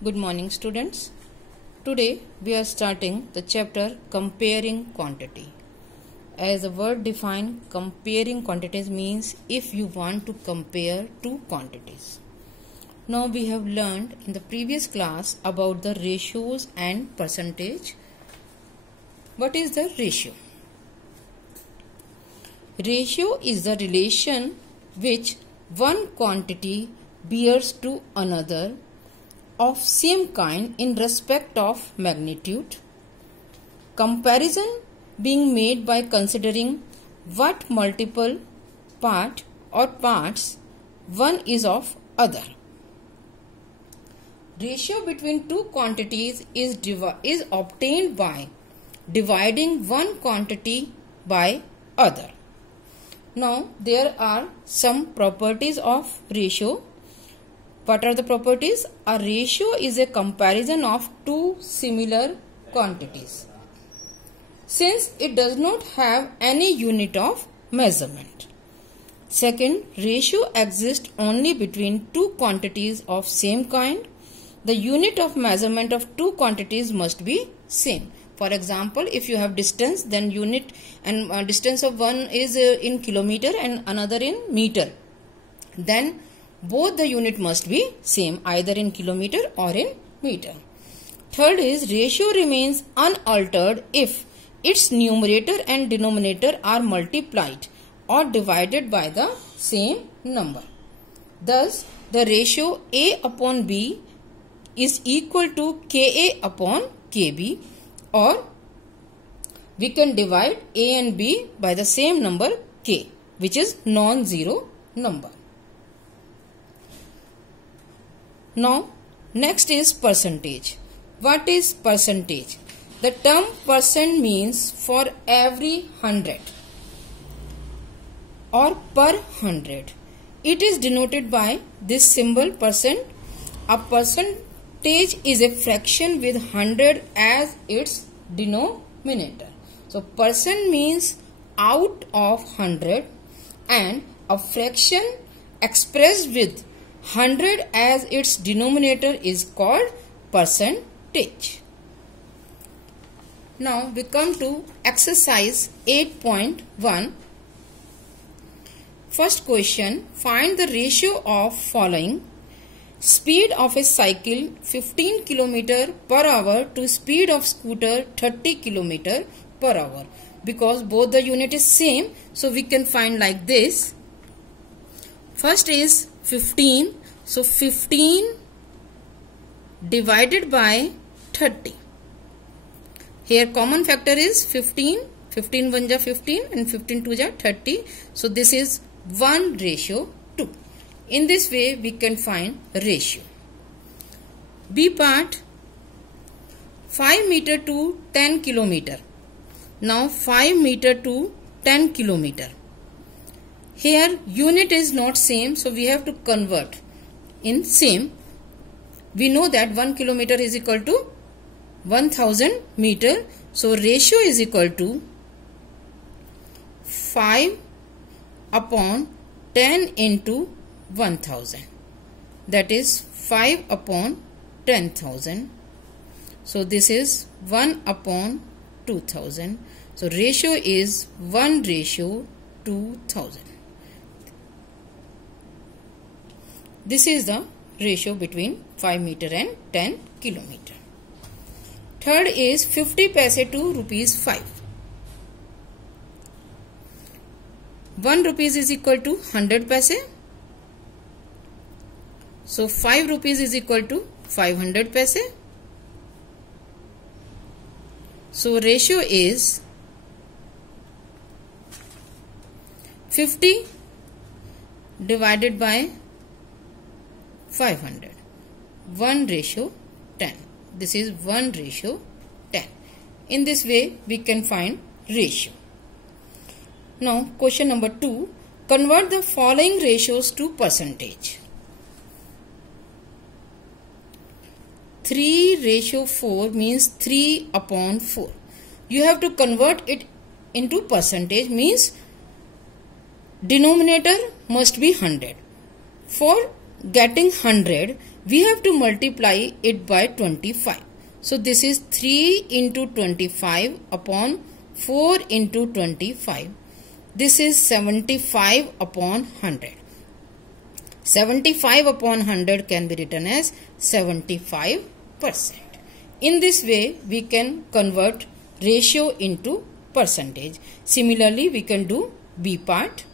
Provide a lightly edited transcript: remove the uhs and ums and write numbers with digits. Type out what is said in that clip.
Good morning, students. Today we are starting the chapter comparing quantity. As the word define, comparing quantities means if you want to compare two quantities. Now we have learned in the previous class about the ratios and percentage. What is the ratio? Ratio is the relation which one quantity bears to another of same kind in respect of magnitude. Comparison being made by considering what multiple part or parts one is of other. Ratio between two quantities is obtained by dividing one quantity by other. Now there are some properties of ratio. What are the properties? A ratio is a comparison of two similar quantities, since it does not have any unit of measurement. Second, ratio exists only between two quantities of same kind. The unit of measurement of two quantities must be same. For example, if you have distance, then unit and distance of one is in kilometer and another in meter. Then both the unit must be same, either in kilometer or in meter. Third is ratio remains unaltered if its numerator and denominator are multiplied or divided by the same number. Thus, the ratio A upon B is equal to Ka upon Kb, or we can divide A and B by the same number K, which is non-zero number. Now, next is percentage. What is percentage? The term percent means for every 100 or per 100. It is denoted by this symbol percent. A percentage is a fraction with 100 as its denominator. So, percent means out of 100 and a fraction expressed with 100 as its denominator is called percentage. Now we come to exercise 8.1. First question, find the ratio of following: speed of a cycle 15 km per hour to speed of scooter 30 km per hour. Because both the unit is same, so we can find like this. First is 15, so 15 divided by 30. Here common factor is 15, 15 1 ja 15 and 15 2 ja 30. So this is 1:2. In this way we can find ratio. B part, 5 meter to 10 kilometer. Now 5 meter to 10 kilometer. Here unit is not same, so we have to convert in same. We know that 1 kilometer is equal to 1000 meter. So ratio is equal to 5 upon 10 into 1000. That is 5 upon 10,000. So this is 1 upon 2000. So ratio is 1:2000. This is the ratio between 5 meter and 10 kilometer. Third is 50 paise to rupees 5. 1 rupees is equal to 100 paise. So 5 rupees is equal to 500 paise. So ratio is 50 divided by 500. 1:10. This is 1:10. In this way we can find ratio. Now question number 2. Convert the following ratios to percentage. 3:4 means 3 upon 4. You have to convert it into percentage, means denominator must be 100. For getting 100, we have to multiply it by 25. So this is 3 into 25 upon 4 into 25. This is 75 upon 100. 75 upon 100 can be written as 75%. In this way, we can convert ratio into percentage. Similarly, we can do B part